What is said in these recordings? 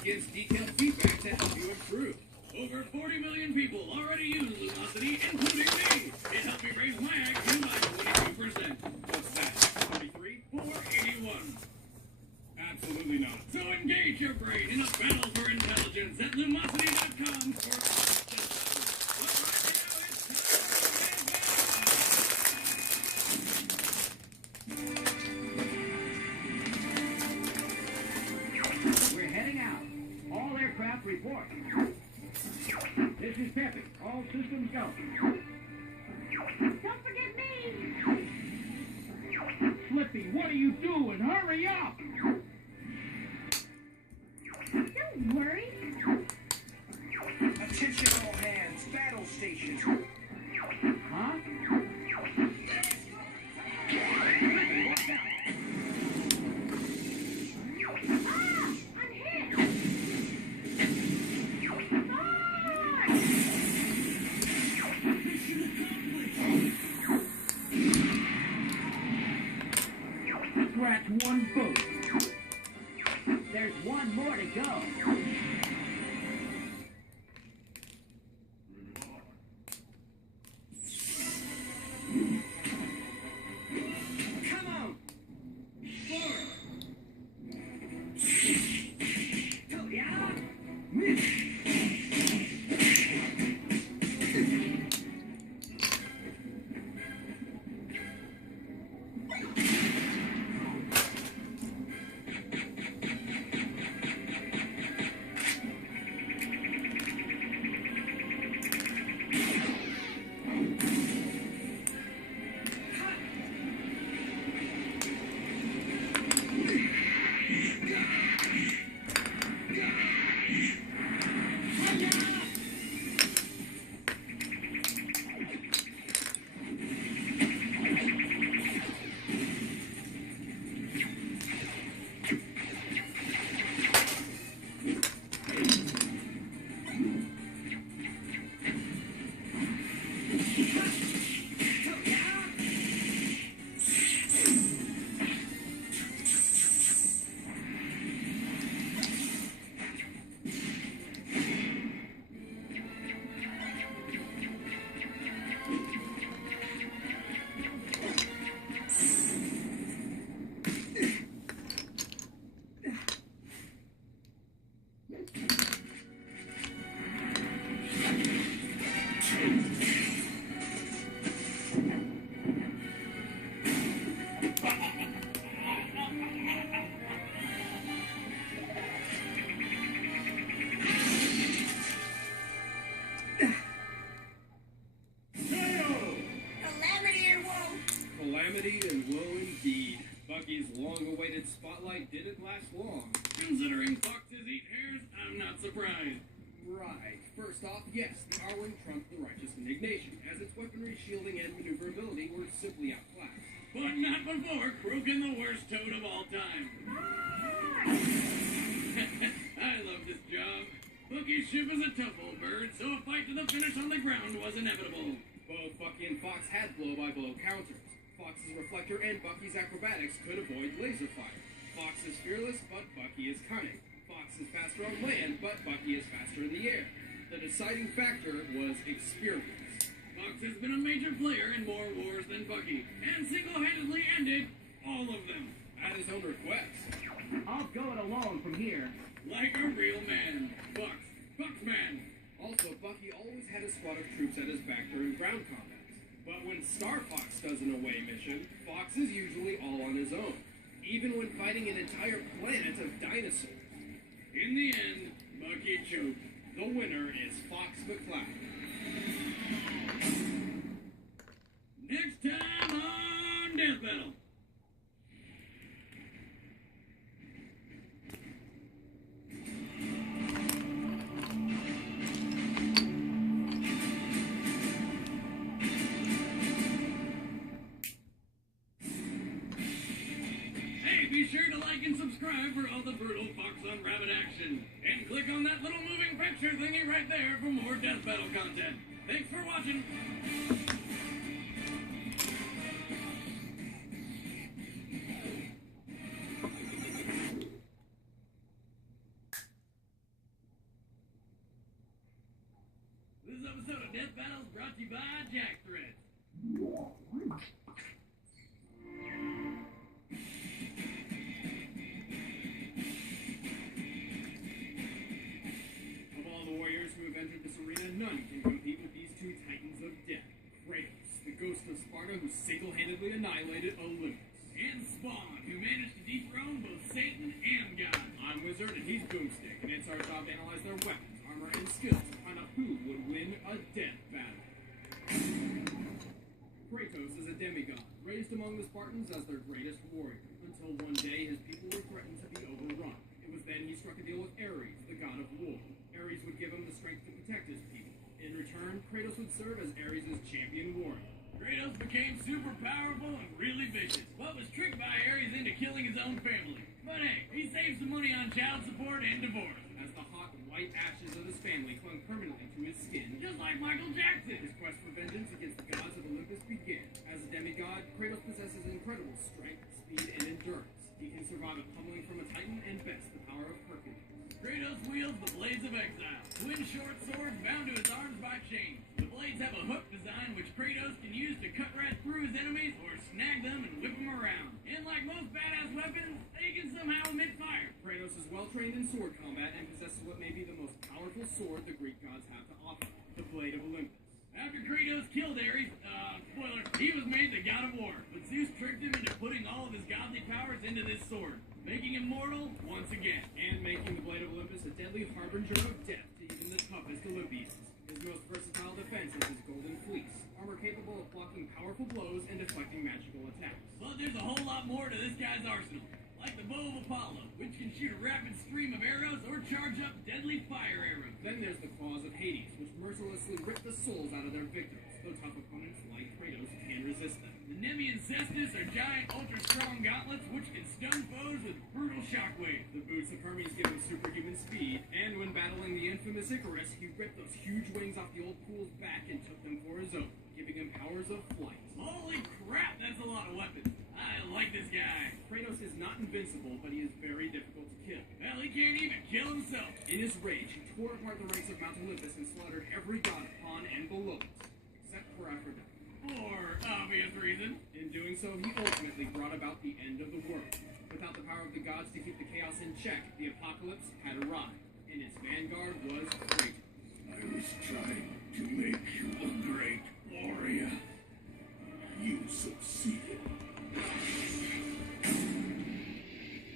It gives detailed feedback to help you improve. Over 40 million people already use Lumosity, including me. It helped me raise my IQ by 22%. What's that? 33 or 81? Absolutely not. So engage your brain in a battle for intelligence at Lumosity.com for We're heading out. All aircraft report. This is Peppy. All systems go. Don't forget me! Slippy, what are you doing? Hurry up! Don't worry. Attention all hands, battle station. Huh? Slippy, watch out! Ah! I'm hit! Ah! Scratch one boot. There's one more to go. Come on! Forward! Calamity and woe indeed. Bucky's long-awaited spotlight didn't last long. Considering foxes eat hares, I'm not surprised. Right. First off, yes, the R-Wing trumped the righteous indignation, as its weaponry, shielding, and maneuverability were simply outclassed. But not before Krogan, the worst toad of all time. I love this job. Bucky's ship is a tough old bird, so a fight to the finish on the ground was inevitable. Both Bucky and Fox had blow-by-blow counters. Fox's reflector and Bucky's acrobatics could avoid laser fire. Fox is fearless, but Bucky is cunning. Fox is faster on land, but Bucky is faster in the air. The deciding factor was experience. Fox has been a major player in more wars than Bucky, and single-handedly ended all of them, at his own request. I'll go it alone from here. Like a real man. Bucksman. Also, Bucky always had a squad of troops at his back during ground combats. But when Star Fox does an away mission, Fox is usually all on his own, even when fighting an entire planet of dinosaurs. In the end, Bucky choked. The winner is Fox McCloud. Next time on Death Battle. Be sure to like and subscribe for all the brutal Fox on Rabbit action. And click on that little moving picture thingy right there for more Death Battle content. Thanks for watching. episode of Death Battles brought to you by Jack Threads. Of all the warriors who have entered this arena, none can compete with these two titans of death. Kratos, the ghost of Sparta who single-handedly annihilated Olympus. And Spawn, who managed to dethrone both Satan and God. I'm Wizard and he's Boomstick, and it's our job to analyze their weapons, armor, and skills to find out who would win a death battle. Kratos is a demigod, raised among the Spartans as their greatest warrior, until one day his people were threatened to be overrun. It was then he struck a deal with Ares, the god of war. Ares would give him the strength to protect his people. In return, Kratos would serve as Ares' champion warrior. Kratos became super powerful and really vicious, but was tricked by Ares into killing his own family. But hey, he saved some money on child support and divorce, as the hot white ashes of his family clung permanently to his skin, just like Michael Jackson. His quest for vengeance against the gods of Olympus began. As a demigod, Kratos possesses incredible strength, speed, and endurance. He can survive a pummeling from a titan and best the power of Hercules. Kratos wields the Blades of Exile, twin short swords bound to his arms by chains. The blades have a hook design which Kratos can use to cut right through his enemies or snag them and whip them around. And like most badass weapons, they can somehow emit fire. Kratos is well trained in sword combat and possesses what may be the most powerful sword the Greek gods have to offer, the Blade of Olympus. After Kratos killed Ares, spoiler, he was made the god of war, but Zeus tricked him into putting all of his godly powers into this sword, making him mortal once again, and making the Blade of Olympus a deadly harbinger of death to even the toughest Olympians. His most versatile defense is his golden fleece, armor capable of blocking powerful blows and deflecting magical attacks. But there's a whole lot more to this guy's arsenal, like the bow of Apollo, which can shoot a rapid stream of arrows or charge up deadly fire arrows. Then there's the claws of Hades, which mercilessly rip the souls out of their victims, though tough opponents like Kratos can resist them. The Nemean Cestus are giant, ultra-strong gauntlets which can stun foes with brutal shockwaves. The boots of Hermes give him superhuman speed, and when battling the infamous Icarus, he ripped those huge wings off the old fool's back and took them for his own, giving him powers of flight. Holy crap, that's a lot of weapons. I like this guy. Kratos is not invincible, but he is very difficult to kill. Well, he can't even kill himself. In his rage, he tore apart the ranks of Mount Olympus and slaughtered every god upon and below it, except for Aphrodite. For obvious reason. In doing so, he ultimately brought about the end of the world. Without the power of the gods to keep the chaos in check, the apocalypse had arrived, and its vanguard was Kratos. I was trying to make you a great warrior. You succeeded.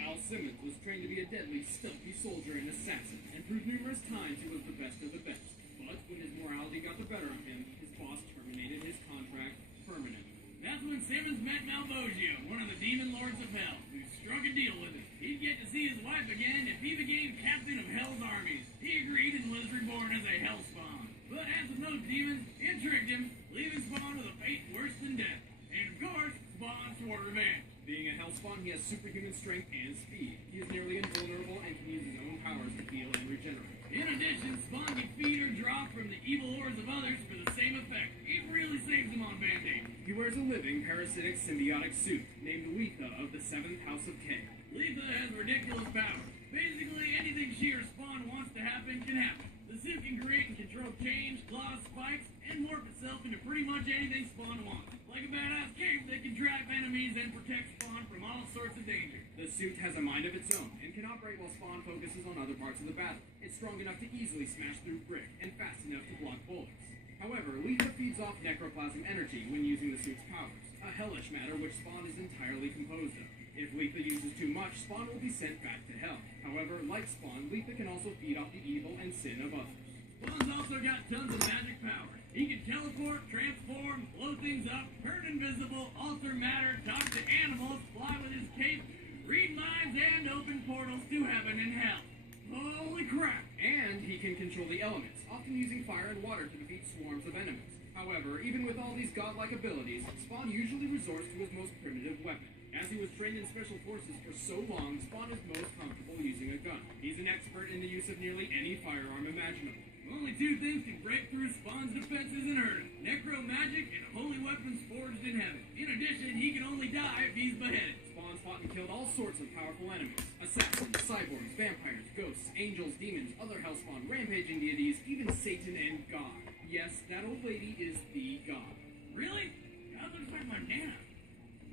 Al Simmons was trained to be a deadly, stealthy soldier and assassin, and proved numerous times he was the best of the best. But when his morality got the better of him, his boss terminated his contract permanently. That's when Simmons met Malvosia, one of the demon lords of hell, who struck a deal with him. He'd get to see his wife again if he became captain of Hell's armies. He agreed and was reborn as a Hellspawn. But as with most demons, it tricked him, leaving Spawn with a fate worse than death. And of course, Spawn swore revenge. Being a Hellspawn, he has superhuman strength and speed. He is nearly invulnerable and can use his own powers to heal and regenerate. In addition, Spawn can feed or draw from the evil ores of others for the same effect. It really saves him on Band-Aid. He wears a living parasitic symbiotic suit named Letha of the 7th House of K. Letha has ridiculous powers. Basically, anything she or Spawn wants to happen can happen. The suit can create and control change, claws, spikes, and morph itself into pretty much anything Spawn wants. Like a badass cape that can trap enemies and protect Spawn from all sorts of danger. The suit has a mind of its own and can operate while Spawn focuses on other parts of the battle. It's strong enough to easily smash through brick and fast enough to block bullets. However, Letha feeds off necroplasm energy when using the suit's powers, a hellish matter which Spawn is entirely composed of. If Letha uses too much, Spawn will be sent back to hell. However, like Spawn, Letha can also feed off the evil and sin of others. Spawn's also got tons of magic power. He can teleport, transform, blow things up, turn invisible, alter matter, talk to animals, fly with his cape, read minds, and open portals to heaven and hell. Holy crap! And he can control the elements, often using fire and water to defeat swarms of enemies. However, even with all these godlike abilities, Spawn usually resorts to his most primitive weapon. As he was trained in special forces for so long, Spawn is most comfortable using a gun. He's an expert in the use of nearly any firearm imaginable. Only two things can break through Spawn's defenses and hurt him: necro magic and holy weapons forged in heaven. In addition, he can only die if he's beheaded. Spawn's fought and killed all sorts of powerful enemies: assassins, cyborgs, vampires, ghosts, angels, demons, other hellspawn, rampaging deities, even Satan and God. Yes, that old lady is the god. Really? That looks like my Nana.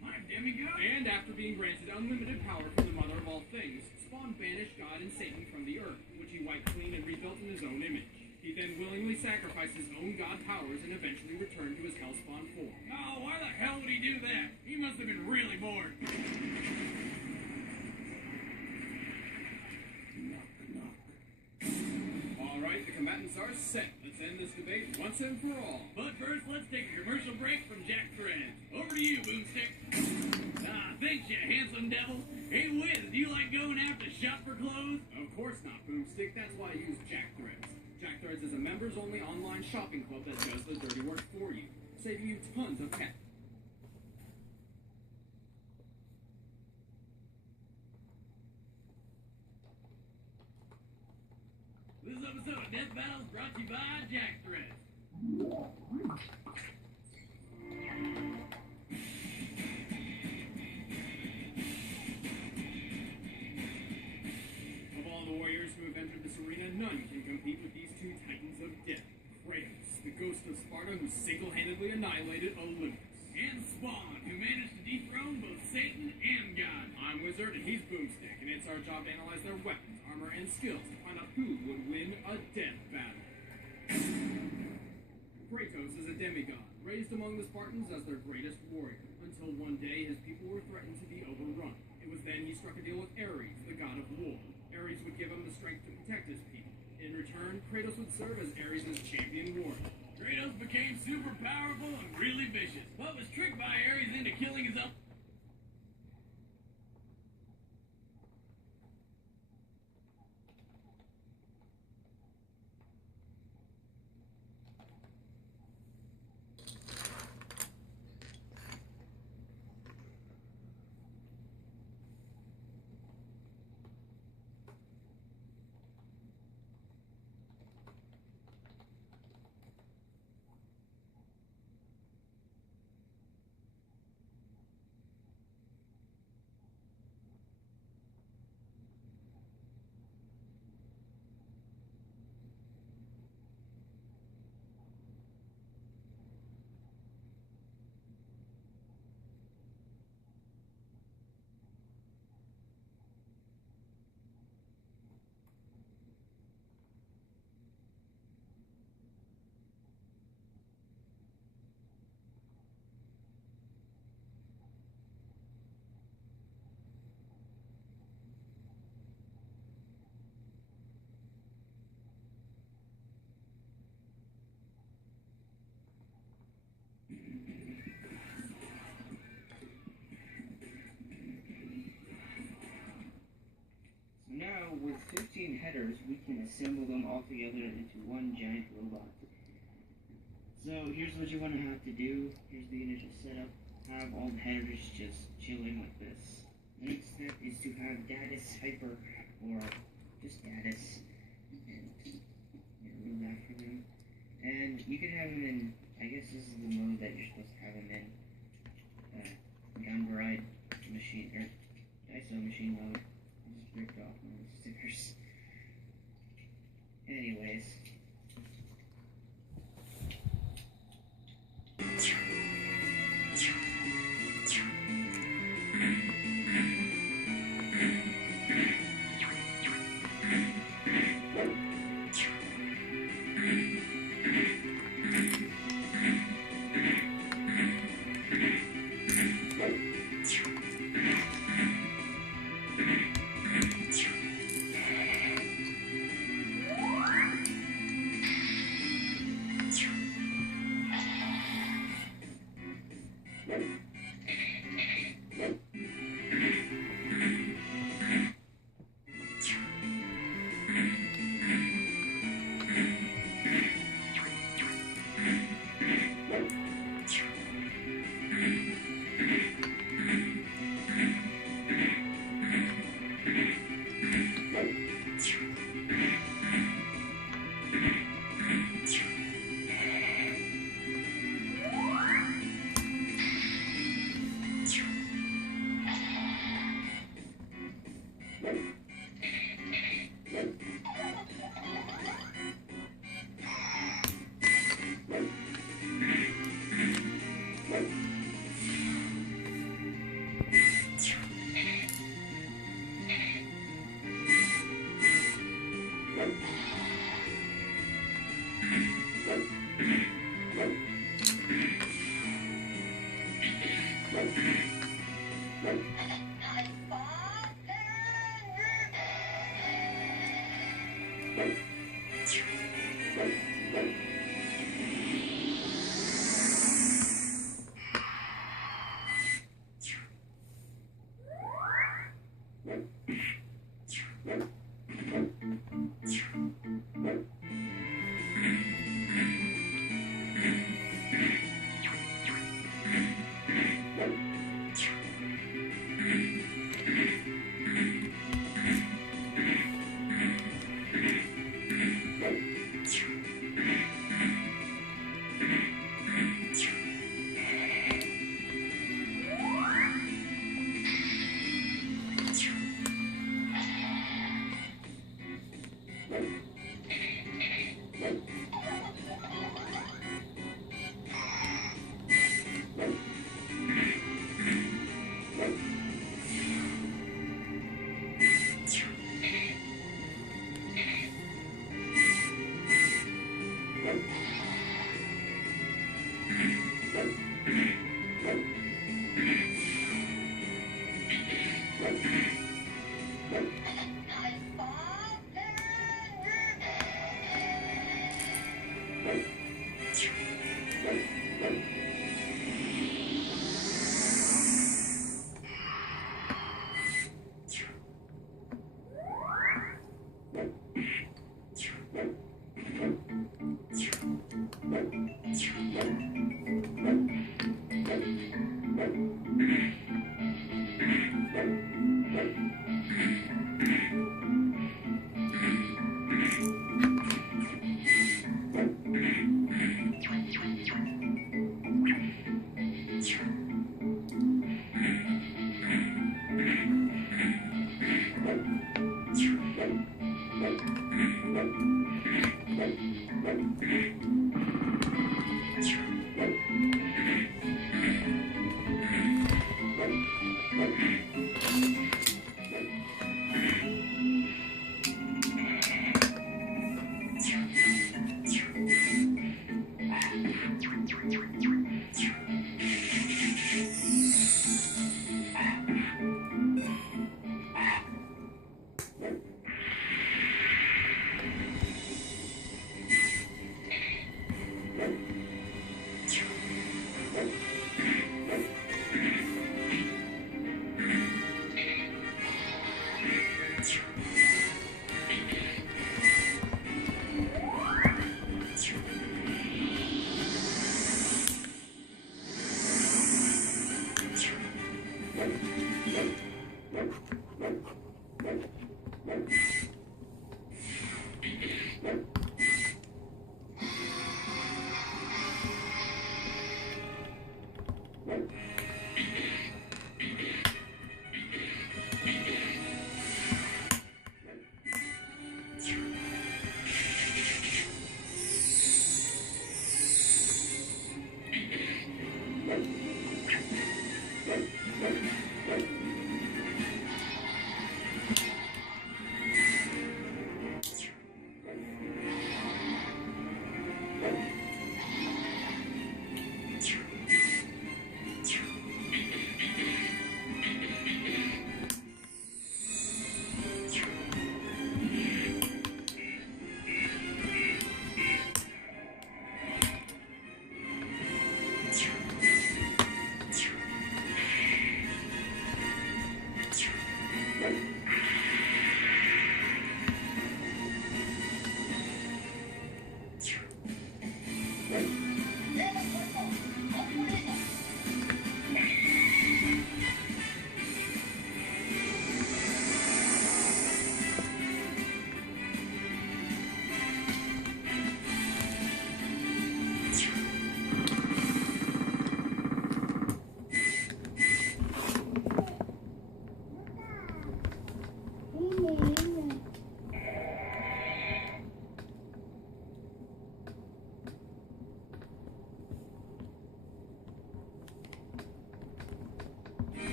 My demigod? And after being granted unlimited power from the mother of all things, Spawn banished God and Satan from the earth, which he wiped clean and rebuilt in his own image. He then willingly sacrificed his own god powers and eventually returned to his Hellspawn form. Oh, why the hell would he do that? He must have been really bored. Knock, knock. Alright, the combatants are set. Let's end this debate once and for all. But first, let's take a commercial break from Jack Threads. Over to you, Boomstick. Ah, thanks, you handsome devil. Hey, Wiz, do you like going out to shop for clothes? Of course not, Boomstick. That's why I use Jack Threads. Jack Threads is a members-only online shopping club that does the dirty work for you, saving you tons of cash. This episode of Death Battles brought to you by Jack Threads. Of all the warriors who have entered this arena, none can compete with these two titans of death. Kratos, the ghost of Sparta who single-handedly annihilated Olympus. And Spawn, who managed to dethrone both Satan and God. I'm Wizard and he's Boomstick, and it's our job to analyze their weapons, armor, and skills to find out who would win a death battle. Kratos is a demigod, raised among the Spartans as their greatest warrior, until one day his people were threatened to be overrun. It was then he struck a deal with Ares, the god of war. Ares would give him the strength to protect his people. In return, Kratos would serve as Ares' champion warrior. Kratos became super powerful and really vicious, but was tricked by Ares into killing his own. Now, with 15 headers, we can assemble them all together into one giant robot. So, here's what you want to have to do. Here's the initial setup. Have all the headers just chilling like this. The next step is to have Dadis Hyper, or just Dadis, and remove that for them. And you can have him in, I guess this is the mode that you're supposed to have him in, Gumbride machine, or ISO machine mode. I just ripped off one of the stickers. Anyways.